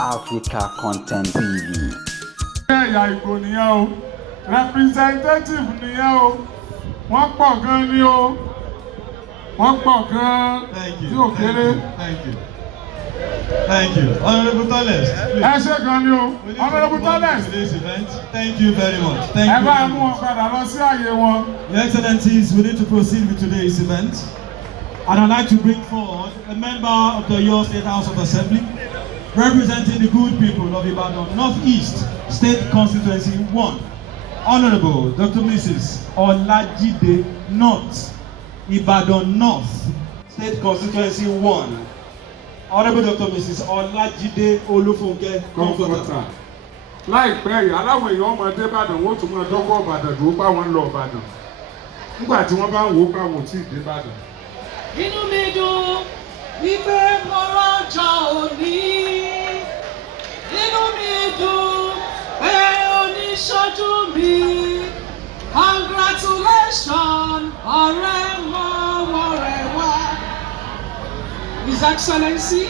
Africa Content TV. Ẹ̀yà Ìgbò nìyẹn o, representative nìyẹn o, wọ́n pọ̀ gan ni o, wọ́n pọ̀ gan tí ò kéré. Thank you. Honorable Toles. Ẹ ṣé gan ni o, Honorable Toles. Thank you very much. Thank you. Ẹ bá mú wọn padà lọ sí àyè wọn. Your Excellencies, we need to proceed with today's event. And I'd like to bring forward a member of the Oyo State House of Assembly, representing the good people of Ibadan Northeast State Constituency 1, Honorable Dr. Mrs. Olajide North, Ibadan North State Constituency 1, Honorable Dr. Mrs. Olajide Olufunke Comforter. Láìpẹ́ yìí, aláwọ̀ èèyàn ọmọdé Ìbàdàn wọ́n tún máa dọ́gbọ́ Ìbàdàn dúró pa wọn lọ Ìbàdàn. Nígbà tí wọ́n bá ń wò ó pa wọn ò tí ì dé Ìbàdàn. Inú mi dùn wípé mo rọ́jọ́ òní. Inú mi dùn pé oníṣojú mi. Congratulations, ọ̀rẹ́ mọ́ wọ́rẹ́ wá. His Excellency